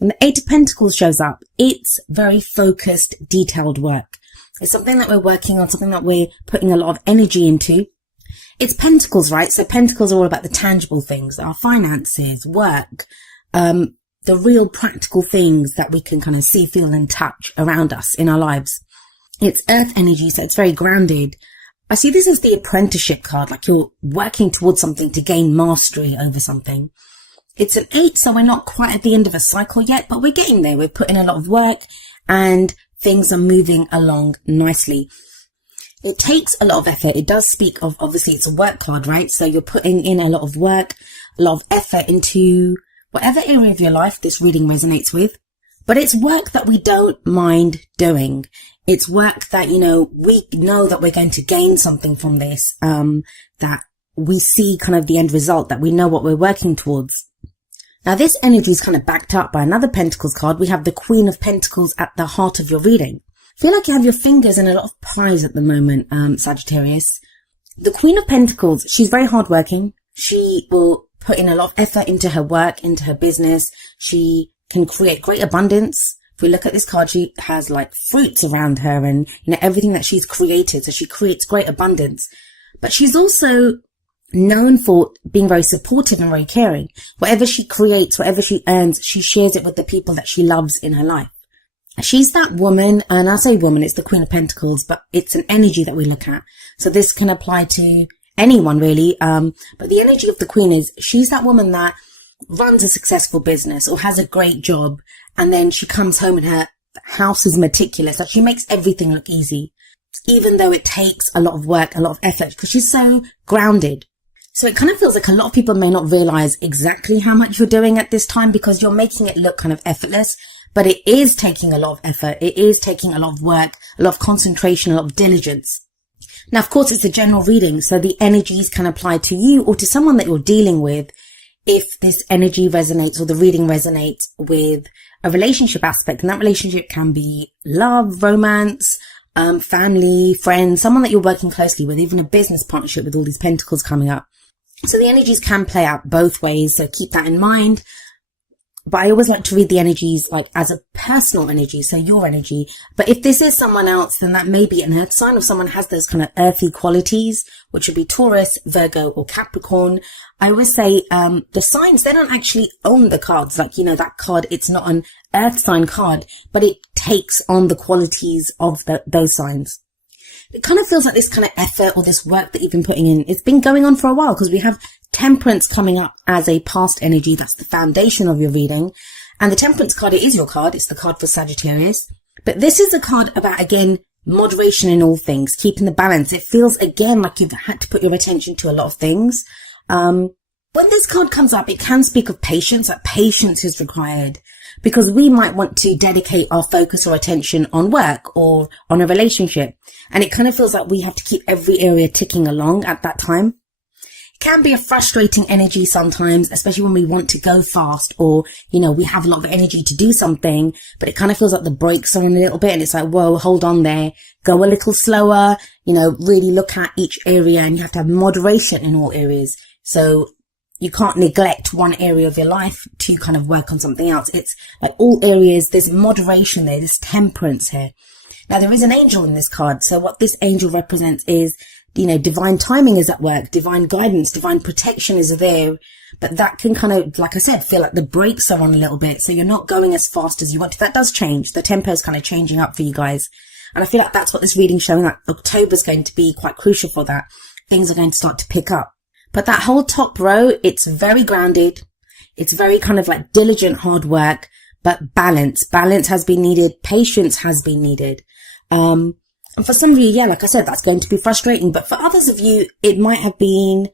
When the Eight of Pentacles shows up, it's very focused, detailed work. It's something that we're working on, something that we're putting a lot of energy into. It's pentacles, right? So pentacles are all about the tangible things, our finances, work, the real practical things that we can kind of see, feel and touch around us in our lives. It's earth energy, so it's very grounded. I see this as the apprenticeship card, like you're working towards something to gain mastery over something. It's an 8, so we're not quite at the end of a cycle yet, but we're getting there. We're putting a lot of work and things are moving along nicely. It takes a lot of effort. It does speak of, obviously it's a work card, right? So you're putting in a lot of work, a lot of effort into whatever area of your life this reading resonates with. But it's work that we don't mind doing. It's work that, we know that we're going to gain something from this, that we see kind of the end result, that we know what we're working towards. Now this energy is kind of backed up by another Pentacles card. We have the Queen of Pentacles at the heart of your reading. I feel like you have your fingers in a lot of pies at the moment, Sagittarius. The Queen of Pentacles, she's very hardworking. She will put in a lot of effort into her work, into her business. She can create great abundance. If we look at this card, she has like fruits around her and, everything that she's created. So she creates great abundance. But she's also known for being very supportive and very caring. Whatever she creates, whatever she earns, she shares it with the people that she loves in her life. She's that woman, and I say woman, it's the Queen of Pentacles, but it's an energy that we look at. So this can apply to anyone really. But the energy of the Queen is she's that woman that runs a successful business or has a great job, and then she comes home and her house is meticulous. Like she makes everything look easy, even though it takes a lot of work, a lot of effort, because she's so grounded. So it kind of feels like a lot of people may not realize exactly how much you're doing at this time because you're making it look kind of effortless, but it is taking a lot of effort. It is taking a lot of work, a lot of concentration, a lot of diligence. Now, of course, it's a general reading, so the energies can apply to you or to someone that you're dealing with if this energy resonates or the reading resonates with a relationship aspect. And that relationship can be love, romance, family, friends, someone that you're working closely with, even a business partnership with all these pentacles coming up. So the energies can play out both ways, so keep that in mind. But I always like to read the energies like as a personal energy, so your energy. But if this is someone else, then that may be an earth sign, or someone has those kind of earthy qualities, which would be Taurus, Virgo, or Capricorn. I always say the signs, they don't actually own the cards. Like, that card, it's not an earth sign card, but it takes on the qualities of those signs. It kind of feels like this kind of effort or this work that you've been putting in, it's been going on for a while, because we have Temperance coming up as a past energy. That's the foundation of your reading. And the Temperance card, it is your card. It's the card for Sagittarius. But this is a card about, again, moderation in all things, keeping the balance. It feels, again, like you've had to put your attention to a lot of things. When this card comes up, it can speak of patience, like patience is required, because we might want to dedicate our focus or attention on work or on a relationship. And it kind of feels like we have to keep every area ticking along at that time. Can be a frustrating energy sometimes, especially when we want to go fast or, we have a lot of energy to do something, but it kind of feels like the brakes are on a little bit and it's like, whoa, hold on there, go a little slower, really look at each area, and you have to have moderation in all areas. So you can't neglect one area of your life to kind of work on something else. It's like all areas, there's moderation there, there's temperance here. Now there is an angel in this card. So what this angel represents is, divine timing is at work, divine guidance, divine protection is there, but that can kind of, like I said, feel like the brakes are on a little bit. So you're not going as fast as you want to. That does change. The tempo is kind of changing up for you guys. And I feel like that's what this reading's showing, that October's going to be quite crucial for that. Things are going to start to pick up. But that whole top row, it's very grounded. It's very kind of like diligent, hard work, but balance. Balance has been needed. Patience has been needed. And for some of you, like I said, that's going to be frustrating. But for others of you, it might have been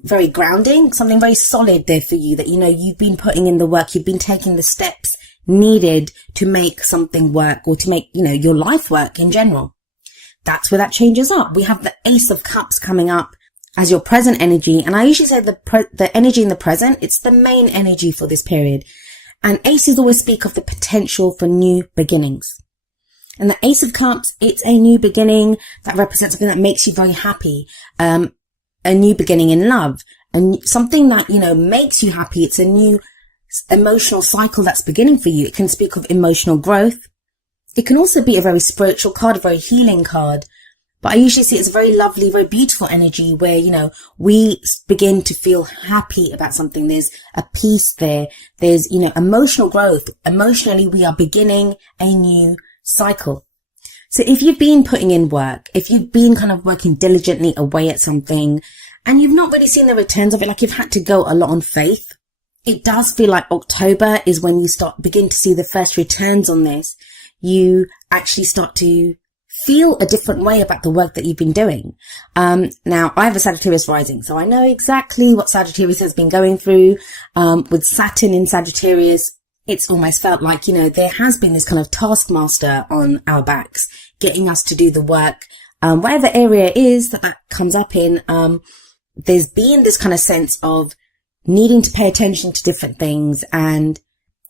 very grounding, something very solid there for you that, you've been putting in the work. You've been taking the steps needed to make something work or to make, your life work in general. That's where that changes up. We have the Ace of Cups coming up as your present energy. And I usually say the energy in the present, it's the main energy for this period. And aces always speak of the potential for new beginnings. And the Ace of Cups, it's a new beginning that represents something that makes you very happy. A new beginning in love, and something that, makes you happy. It's a new emotional cycle that's beginning for you. It can speak of emotional growth. It can also be a very spiritual card, a very healing card. But I usually see it's a very lovely, very beautiful energy where, we begin to feel happy about something. There's a peace there. There's, emotional growth. Emotionally, we are beginning a new cycle. So if you've been putting in work, if you've been kind of working diligently away at something and you've not really seen the returns of it, like you've had to go a lot on faith, it does feel like October is when you begin to see the first returns on this. You actually start to feel a different way about the work that you've been doing. Now I have a Sagittarius rising, so I know exactly what Sagittarius has been going through. With Saturn in Sagittarius, it's almost felt like, there has been this kind of taskmaster on our backs, getting us to do the work. Whatever area it is that comes up in, there's been this kind of sense of needing to pay attention to different things, and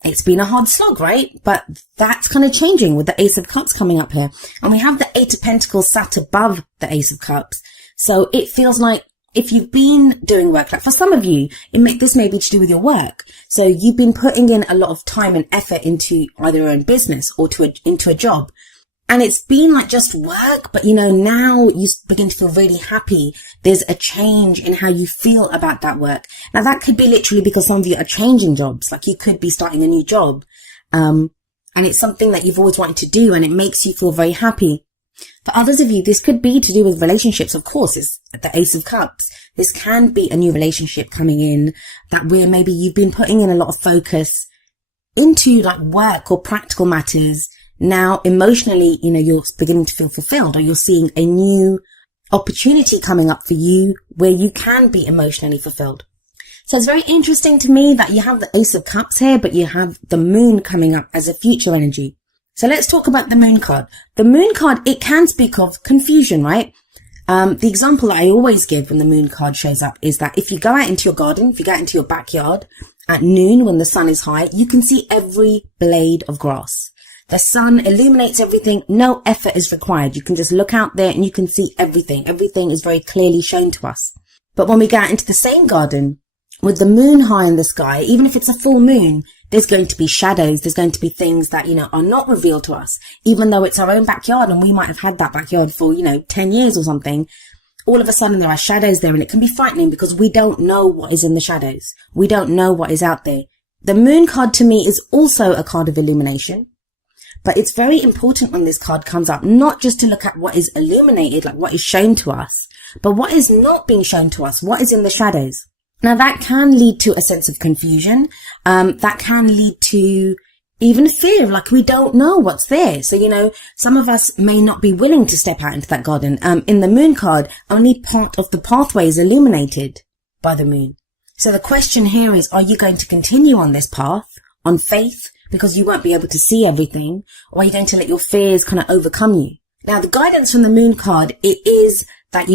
it's been a hard slog, right? But that's kind of changing with the Ace of Cups coming up here. And we have the Eight of Pentacles sat above the Ace of Cups. So it feels like if you've been doing work, like for some of you, this may be to do with your work. So you've been putting in a lot of time and effort into either your own business or into a job. And it's been like just work, but now you begin to feel really happy. There's a change in how you feel about that work. Now that could be literally because some of you are changing jobs. Like you could be starting a new job. And it's something that you've always wanted to do and it makes you feel very happy. For others of you, this could be to do with relationships. Of course, it's the Ace of Cups. This can be a new relationship coming in that where maybe you've been putting in a lot of focus into like work or practical matters. Now, emotionally, you're beginning to feel fulfilled, or you're seeing a new opportunity coming up for you where you can be emotionally fulfilled. So it's very interesting to me that you have the Ace of Cups here, but you have the Moon coming up as a future energy. So let's talk about the Moon card. The Moon card, it can speak of confusion, right? The example that I always give when the Moon card shows up is that if you go out into your garden, if you go out into your backyard at noon when the sun is high, you can see every blade of grass. The sun illuminates everything. No effort is required. You can just look out there and you can see everything. Everything is very clearly shown to us. But when we go out into the same garden with the moon high in the sky, even if it's a full moon, there's going to be shadows. There's going to be things that, are not revealed to us, even though it's our own backyard and we might have had that backyard for, 10 years or something. All of a sudden there are shadows there and it can be frightening because we don't know what is in the shadows. We don't know what is out there. The Moon card to me is also a card of illumination. But it's very important when this card comes up, not just to look at what is illuminated, like what is shown to us, but what is not being shown to us, what is in the shadows. Now that can lead to a sense of confusion. That can lead to even fear, like we don't know what's there. So, some of us may not be willing to step out into that garden. In the Moon card, only part of the pathway is illuminated by the moon. So the question here is, are you going to continue on this path on faith? Because you won't be able to see everything, or are you going to let your fears kind of overcome you? Now, the guidance from the Moon card, it is that,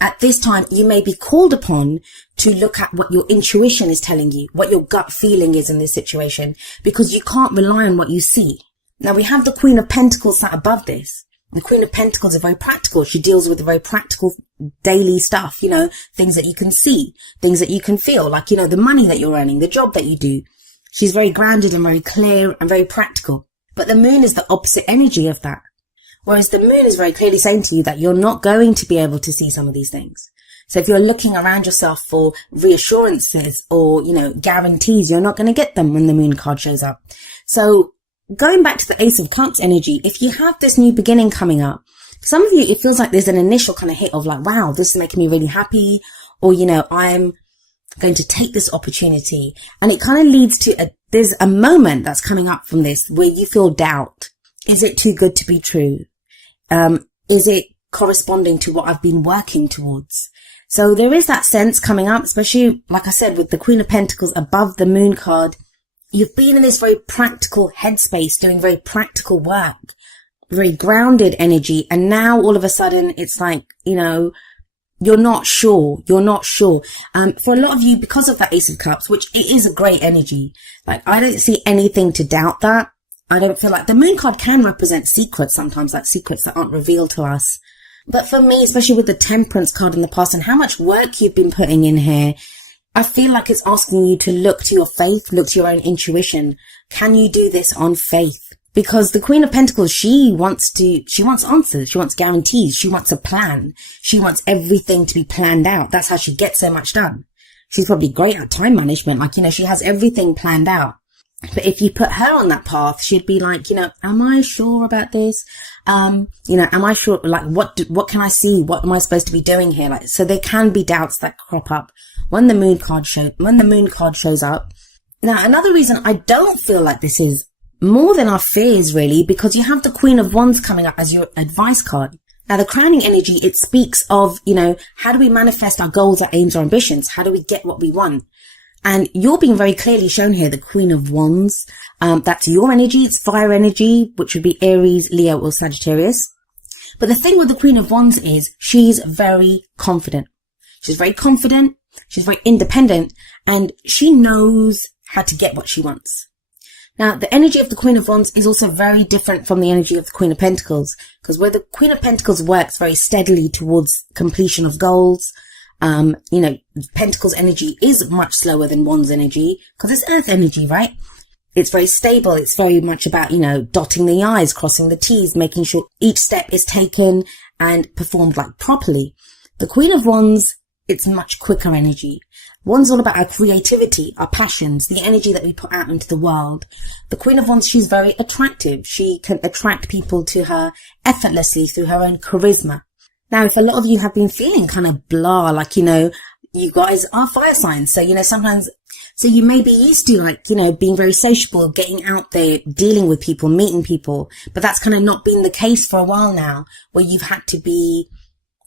at this time, you may be called upon to look at what your intuition is telling you, what your gut feeling is in this situation, because you can't rely on what you see. Now, we have the Queen of Pentacles sat above this. The Queen of Pentacles is very practical. She deals with the very practical daily stuff, things that you can see, things that you can feel, like, the money that you're earning, the job that you do. She's very grounded and very clear and very practical. But the moon is the opposite energy of that. Whereas the moon is very clearly saying to you that you're not going to be able to see some of these things. So if you're looking around yourself for reassurances or, guarantees, you're not going to get them when the Moon card shows up. So going back to the Ace of Cups energy, if you have this new beginning coming up, some of you, it feels like there's an initial kind of hit of like, wow, this is making me really happy. Or, I'm going to take this opportunity, and it kind of leads to there's a moment that's coming up from this where you feel doubt. Is it too good to be true? Is it corresponding to what I've been working towards? So there is that sense coming up, especially like I said, with the Queen of Pentacles above the Moon card. You've been in this very practical headspace, doing very practical work, very grounded energy, and now all of a sudden it's like, you're not sure. For a lot of you, because of that Ace of Cups, which it is a great energy, like I don't see anything to doubt that. I don't feel like the Moon card can represent secrets sometimes, like secrets that aren't revealed to us. But for me, especially with the Temperance card in the past and how much work you've been putting in here, I feel like it's asking you to look to your faith, look to your own intuition. Can you do this on faith? Because the Queen of Pentacles, she wants answers. She wants guarantees. She wants a plan. She wants everything to be planned out. That's how she gets so much done. She's probably great at time management. Like, she has everything planned out. But if you put her on that path, she'd be like, am I sure about this? Am I sure? Like, what can I see? What am I supposed to be doing here? Like, so there can be doubts that crop up when the moon card shows up. Now, another reason I don't feel like this is more than our fears, really, because you have the Queen of Wands coming up as your advice card. Now, the crowning energy, it speaks of, how do we manifest our goals, our aims, our ambitions? How do we get what we want? And you're being very clearly shown here, the Queen of Wands. That's your energy. It's fire energy, which would be Aries, Leo, or Sagittarius. But the thing with the Queen of Wands is she's very confident. She's very confident. She's very independent, and she knows how to get what she wants. Now, the energy of the Queen of Wands is also very different from the energy of the Queen of Pentacles, because where the Queen of Pentacles works very steadily towards completion of goals, Pentacles energy is much slower than Wands energy, because it's earth energy, right? It's very stable. It's very much about, dotting the I's, crossing the T's, making sure each step is taken and performed like properly. The Queen of Wands, it's much quicker energy. Wands all about our creativity, our passions, the energy that we put out into the world. The Queen of Wands, she's very attractive. She can attract people to her effortlessly through her own charisma. Now, if a lot of you have been feeling kind of blah, like, you guys are fire signs. So, sometimes, so you may be used to being very sociable, getting out there, dealing with people, meeting people. But that's kind of not been the case for a while now, where you've had to be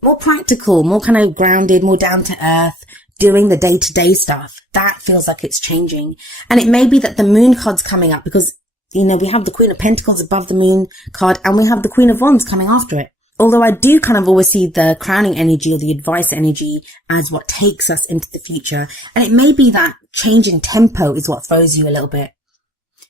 more practical, more kind of grounded, more down to earth, doing the day-to-day stuff. That feels like it's changing. And it may be that the moon card's coming up because, we have the Queen of Pentacles above the moon card and we have the Queen of Wands coming after it. Although I do kind of always see the crowning energy or the advice energy as what takes us into the future. And it may be that change in tempo is what throws you a little bit.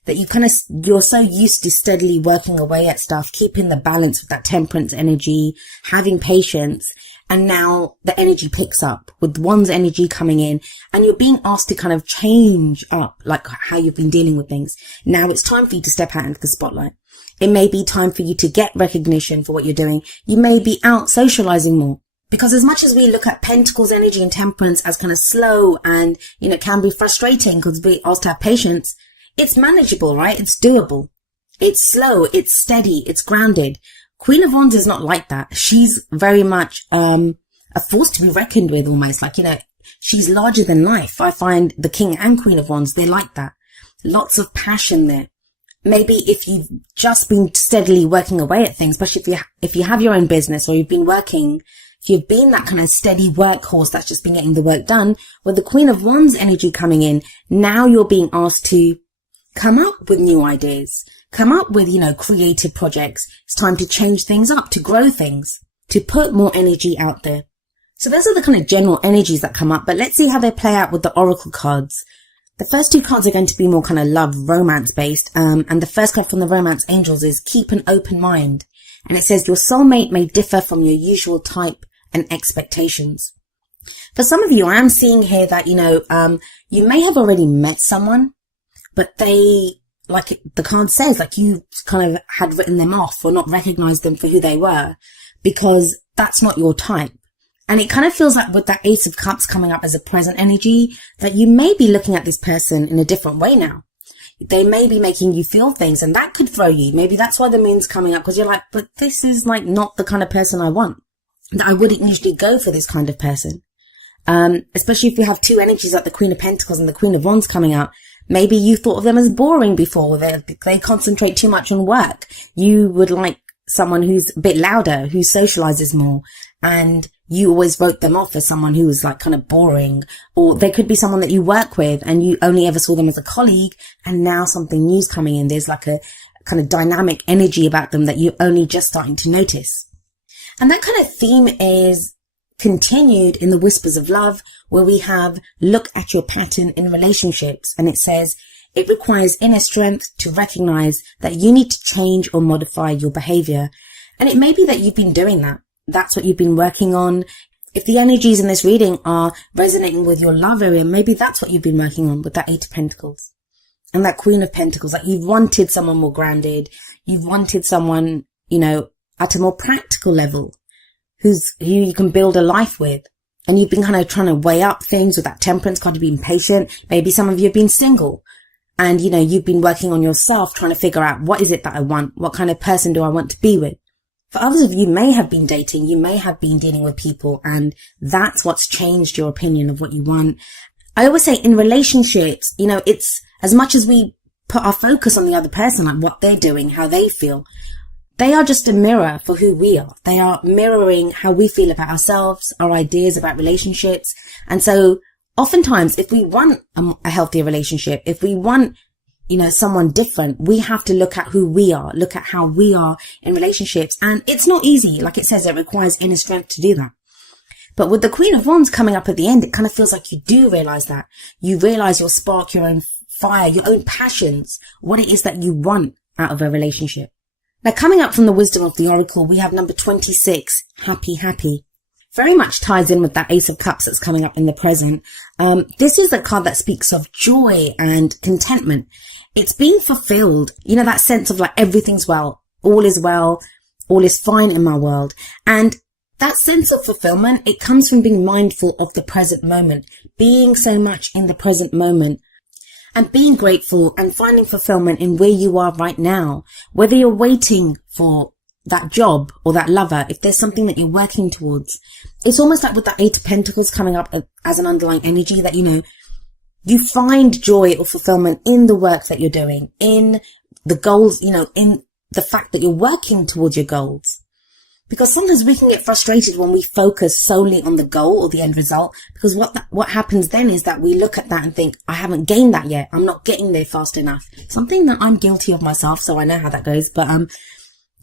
That you're so used to steadily working away at stuff, keeping the balance with that temperance energy, having patience. And now the energy picks up with one's energy coming in and you're being asked to kind of change up like how you've been dealing with things. Now it's time for you to step out into the spotlight. It may be time for you to get recognition for what you're doing. You may be out socializing more. Because as much as we look at Pentacles energy and temperance as kind of slow and, can be frustrating because we're asked to have patience, it's manageable, right? It's doable. It's slow. It's steady. It's grounded. Queen of Wands is not like that. She's very much a force to be reckoned with almost. Like, she's larger than life. I find the King and Queen of Wands, they're like that. Lots of passion there. Maybe if you've just been steadily working away at things, especially if you have your own business or you've been working, if you've been that kind of steady workhorse that's just been getting the work done, with the Queen of Wands energy coming in, now you're being asked to come up with new ideas, come up with, creative projects. It's time to change things up, to grow things, to put more energy out there. So those are the kind of general energies that come up, but let's see how they play out with the oracle cards. The first two cards are going to be more kind of love, romance based. And the first card from the Romance Angels is keep an open mind. And it says your soulmate may differ from your usual type and expectations. For some of you, I am seeing here that, you may have already met someone, but they, like the card says, like you kind of had written them off or not recognized them for who they were because that's not your type. And it kind of feels like with that Ace of Cups coming up as a present energy that you may be looking at this person in a different way now. They may be making you feel things and that could throw you. Maybe that's why the moon's coming up because you're like, but this is like not the kind of person I want. That I wouldn't usually go for this kind of person. Especially if you have two energies like the Queen of Pentacles and the Queen of Wands coming out. Maybe you thought of them as boring before. They concentrate too much on work. You would like someone who's a bit louder, who socializes more, and you always wrote them off as someone who was like kind of boring. Or they could be someone that you work with and you only ever saw them as a colleague, and now something new's coming in. There's like a kind of dynamic energy about them that you're only just starting to notice. And that kind of theme is continued in the Whispers of Love, where we have look at your pattern in relationships. And it says it requires inner strength to recognize that you need to change or modify your behavior. And it may be that you've been doing that. That's what you've been working on. if the energies in this reading are resonating with your love area, maybe that's what you've been working on with that Eight of Pentacles and that Queen of Pentacles. Like, you've wanted someone more grounded. You've wanted someone, at a more practical level who you can build a life with. And you've been kind of trying to weigh up things with that Temperance card, being patient. Maybe some of you have been single and, you've been working on yourself, trying to figure out what is it that I want? What kind of person do I want to be with? For others of you may have been dating, you may have been dealing with people, and that's what's changed your opinion of what you want. I always say in relationships, it's as much as we put our focus on the other person, like what they're doing, how they feel, they are just a mirror for who we are. They are mirroring how we feel about ourselves, our ideas about relationships. And so oftentimes, if we want a healthier relationship, if we want someone different, we have to look at who we are, look at how we are in relationships. And it's not easy. Like it says, it requires inner strength to do that. But with the Queen of Wands coming up at the end, it kind of feels like you do realize that. You realize your spark, your own fire, your own passions, what it is that you want out of a relationship. Now, coming up from the wisdom of the Oracle, we have number 26, happy, happy. Very much ties in with that Ace of Cups that's coming up in the present. This is the card that speaks of joy and contentment. It's being fulfilled. That sense of like everything's well, all is fine in my world. And that sense of fulfillment, it comes from being mindful of the present moment, being so much in the present moment and being grateful and finding fulfillment in where you are right now, whether you're waiting for that job or that lover, if there's something that you're working towards. It's almost like with that Eight of Pentacles coming up as an underlying energy that, you find joy or fulfillment in the work that you're doing, in the goals, in the fact that you're working towards your goals. Because sometimes we can get frustrated when we focus solely on the goal or the end result, because what happens then is that we look at that and think, I haven't gained that yet. I'm not getting there fast enough. Something that I'm guilty of myself, so I know how that goes. But,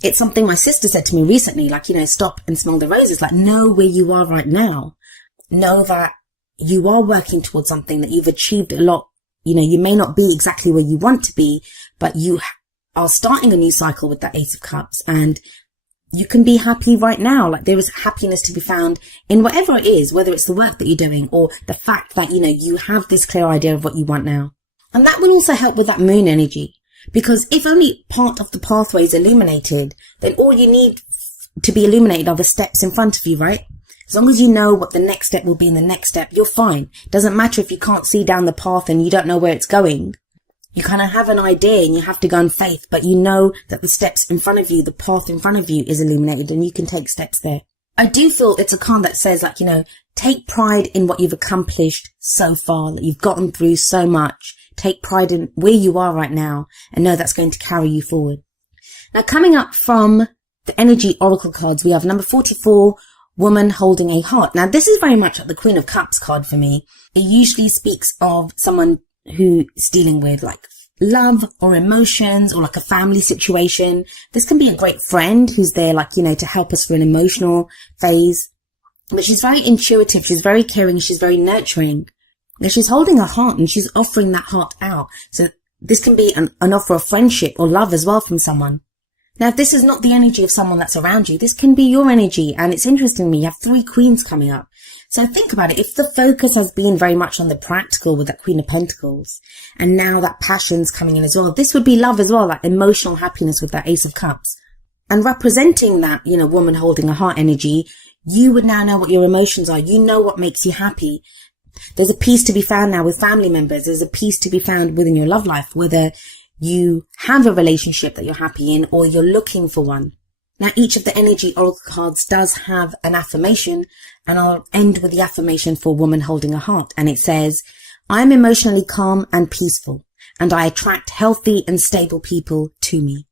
it's something my sister said to me recently, like, stop and smell the roses, like, know where you are right now. Know that you are working towards something, that you've achieved a lot. You may not be exactly where you want to be, but you are starting a new cycle with that Ace of Cups, and you can be happy right now. Like, there is happiness to be found in whatever it is, whether it's the work that you're doing or the fact that, you have this clear idea of what you want now. And that will also help with that moon energy. Because if only part of the pathway is illuminated, then all you need to be illuminated are the steps in front of you, right? As long as you know what the next step will be in the next step, you're fine. Doesn't matter if you can't see down the path and you don't know where it's going. You kind of have an idea and you have to go in faith, but you know that the steps in front of you, the path in front of you is illuminated and you can take steps there. I do feel it's a card that says, like, take pride in what you've accomplished so far, that you've gotten through so much. Take pride in where you are right now and know that's going to carry you forward. Now, coming up from the energy oracle cards, we have number 44, woman holding a heart. Now, this is very much like the Queen of Cups card for me. It usually speaks of someone who is dealing with like love or emotions or like a family situation. This can be a great friend who's there, like, to help us through an emotional phase. But she's very intuitive. She's very caring. She's very nurturing. Now, she's holding a heart and she's offering that heart out. So this can be an offer of friendship or love as well from someone. Now, if this is not the energy of someone that's around you, this can be your energy. And it's interesting to me, you have 3 queens coming up. So think about it. If the focus has been very much on the practical with that Queen of Pentacles, and now that passion's coming in as well, this would be love as well, like emotional happiness with that Ace of Cups. And representing that, woman holding a heart energy, you would now know what your emotions are. You know what makes you happy. There's a peace to be found now with family members. There's a peace to be found within your love life, whether you have a relationship that you're happy in or you're looking for one. Now, each of the energy oracle cards does have an affirmation, and I'll end with the affirmation for woman holding a heart. And it says, I am emotionally calm and peaceful, and I attract healthy and stable people to me.